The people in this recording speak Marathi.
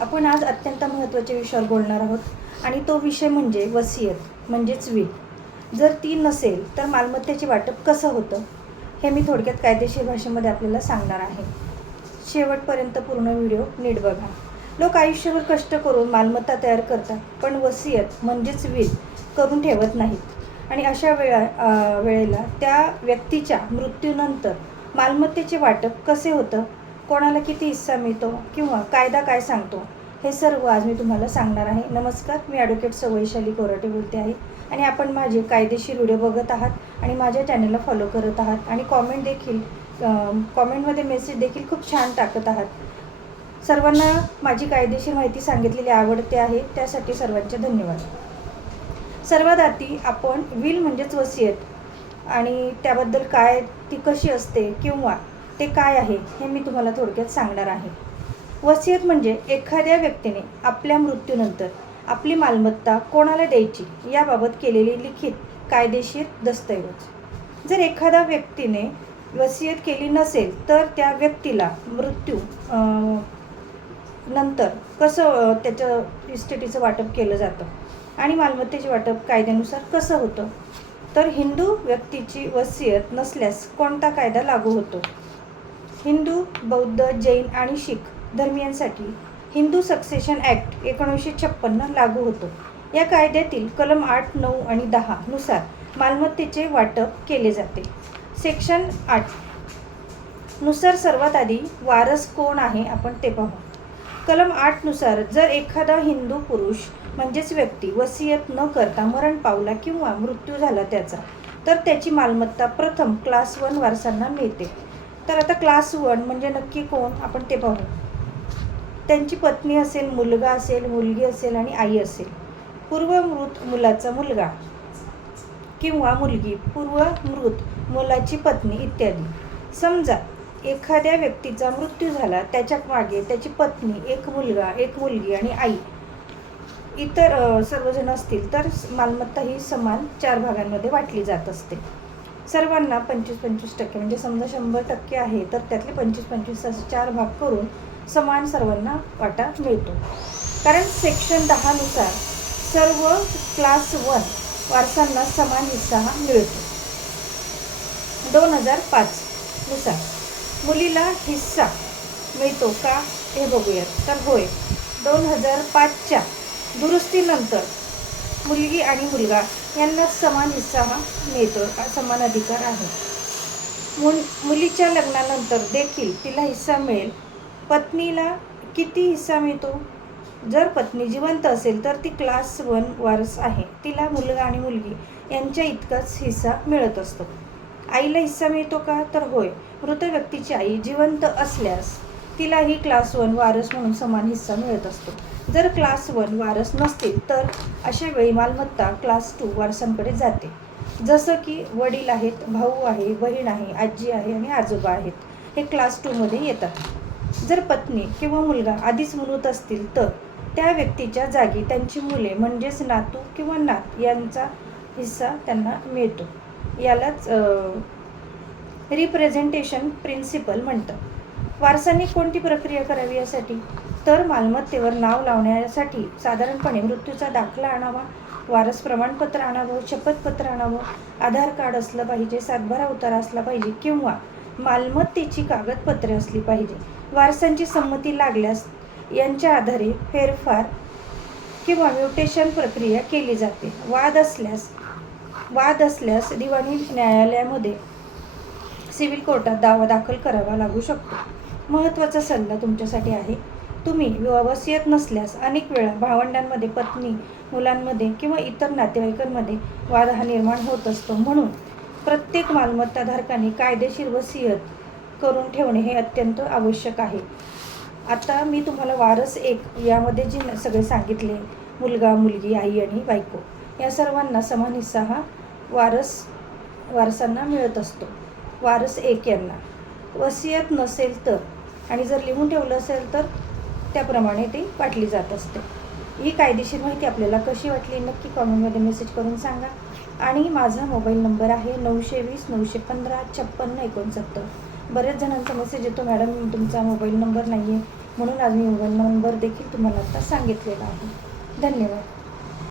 आपण आज अत्यंत महत्त्वाच्या विषयावर बोलणार आहोत आणि तो विषय म्हणजे वसियत म्हणजेच विल. जर ती नसेल तर मालमत्तेचे वाटप कसं होतं हे मी थोडक्यात कायदेशीर भाषेमध्ये आपल्याला सांगणार आहे. शेवटपर्यंत पूर्ण व्हिडिओ नीट बघा. लोक आयुष्यभर कष्ट करून मालमत्ता तयार करतात, पण वसियत म्हणजेच विल करून ठेवत नाहीत. आणि अशा वेळेला त्या व्यक्तीच्या मृत्यूनंतर मालमत्तेचे वाटप कसे होतं, कोणाला किती हिस्सा मिळतो किंवा कायदा काय सांगतो, हे सर्व आज मी तुम्हाला सांगणार आहे. नमस्कार, मी ॲडव्होकेट वैशाली कोराटे बोलते आहे आणि आपण माझे कायदेशीर व्हिडिओ बघत आहात आणि माझ्या चॅनलला फॉलो करत आहात आणि कॉमेंटमध्ये मेसेज देखील खूप छान टाकत आहात. सर्वांना माझी कायदेशीर माहिती सांगितलेली आवडते आहे, त्यासाठी सर्वांचे धन्यवाद. सर्वात आधी आपण विल म्हणजेच वसियत आणि त्याबद्दल काय, ती कशी असते किंवा ते काय आहे हे मी तुम्हाला थोडक्यात सांगणार आहे. वसियत म्हणजे एखाद्या व्यक्तीने आपल्या मृत्यूनंतर आपली मालमत्ता कोणाला द्यायची याबाबत केलेली लिखित कायदेशीर दस्तऐवज. जर एखाद्या व्यक्तीने वसियत केली नसेल तर त्या व्यक्तीला मृत्यू नंतर कसं त्याच्या इस्टेटीचं वाटप केलं जातं आणि मालमत्तेचे वाटप कायद्यानुसार कसं होतं. तर हिंदू व्यक्तीची वसियत नसल्यास कोणता कायदा लागू होतो. हिंदू, बौद्ध, जैन आणि शीख धर्मियांसाठी हिंदू सक्सेशन ॲक्ट 1956 लागू होतो. या कायद्यातील कलम 8, 9 आणि 10 नुसार मालमत्तेचे वाटप केले जाते. सेक्शन 8 नुसार सर्वात आधी वारस कोण आहे आपण ते पाहू. कलम 8 नुसार जर एखादा हिंदू पुरुष म्हणजेच व्यक्ती वसियत न करता मरण पावला किंवा मृत्यू झाला त्याचा, तर त्याची मालमत्ता प्रथम क्लास 1 वारसांना मिळते. तर आता क्लास 1 म्हणजे नक्की कोण आपण ते पाहू. त्यांची पत्नी असेल, मुलगा असेल, मुलगी असेल आणि आई असेल. पूर्वमृत मुलाचा मुलगा किंवा मुलगी, पूर्वमृत मुलाची पत्नी इत्यादी. समजा एखाद्या व्यक्तीचा मृत्यू झाला, त्याच्या मागे त्याची पत्नी, एक मुलगा, एक मुलगी आणि आई इतर सर्वजण असतील तर मालमत्ता ही समान 4 भागांमध्ये वाटली जात असते. सर्वांना 25-25% म्हणजे समजा 100% आहे तर त्यातले 25-25 असे 4 भाग करून समान सर्वांना वाटा मिळतो. कारण सेक्शन 10 नुसार सर्व क्लास 1 वारसांना समान हिस्सा हा मिळतो. 2005 नुसार मुलीला हिस्सा मिळतो का हे बघूयात. तर होय, 2005च्या दुरुस्तीनंतर मुलगी आणि मुलगा यांना समान हिस्सा हा मिळतो, समान अधिकार आहे. मुलीच्या लग्नानंतर देखील तिला हिस्सा मिळेल. पत्नीला किती हिस्सा मिळतो. जर पत्नी जिवंत असेल तर ती क्लास 1 वारस आहे, तिला मुलगा आणि मुलगी यांच्या इतकाच हिस्सा मिळत असतो. आईला हिस्सा मिळतो का तर होय, मृत व्यक्तीची आई जिवंत असल्यास तिलाही क्लास 1 वारस म्हणून समान हिस्सा मिळत असतो. जर क्लास 1 वारस नसतील तर अशा वेळी मालमत्ता क्लास 2 वारसांकडे जाते. जसं की वडील आहेत, भाऊ आहे, बहीण आहे, आजी आहे आणि आजोबा आहेत, हे क्लास 2 मध्ये येतात. जर पत्नी किंवा मुलगा आधीच मृत असतील तर त्या व्यक्तीच्या जागी त्यांची मुले म्हणजेच नातू किंवा नात यांचा हिस्सा त्यांना मिळतो. यालाच रिप्रेझेंटेशन प्रिन्सिपल म्हणतात. वारसांनी कोणती प्रक्रिया करावी यासाठी तर मालमत्तेवर नाव लावण्यासाठी साधारणपणे मृत्यूचा दाखला आणावा, वारस प्रमाणपत्र आणावं, शपथपत्र आणावं, आधार कार्ड असलं पाहिजे, सातबारा उतारा असला पाहिजे किंवा मालमत्तेची कागदपत्रे असली पाहिजे. वारसांची संमती लागल्यास यांच्या आधारे फेरफार किंवा म्युटेशन प्रक्रिया केली जाते. वाद असल्यास दिवाणी न्यायालयामध्ये सिव्हिल कोर्टात दावा दाखल करावा लागू शकतो. महत्त्वाचा सल्ला तुमच्यासाठी आहे. तुम्ही वसियत नसल्यास अनेक वेळा भावंडांमध्ये, पत्नी, मुलांमध्ये किंवा इतर नातेवाईकांमध्ये वाद हा निर्माण होत असतो. म्हणून प्रत्येक मालमत्ताधारकाने कायदेशीर वसियत करून ठेवणे हे अत्यंत आवश्यक आहे. आता मी तुम्हाला वारस 1 यामध्ये जे सगळे सांगितले, मुलगा, मुलगी, आई आणि बायको, या सर्वांना समान हिस्सा हा वारसांना मिळत असतो. वारस 1 यांना वसियत नसेल तर आणि जर लिहून ठेवलं असेल तर त्याप्रमाणे ती वाटली जात असते. ही कायदेशीर माहिती आपल्याला कशी वाटली नक्की कॉमेंटमध्ये मेसेज करून सांगा. आणि माझा मोबाईल नंबर आहे 920 915 56 69. बऱ्याच जणांचा मेसेज येतो, मॅडम तुमचा मोबाईल नंबर नाही आहे, म्हणून आज मी मोबाईल नंबर देखील तुम्हाला आता सांगितलेला आहे. धन्यवाद.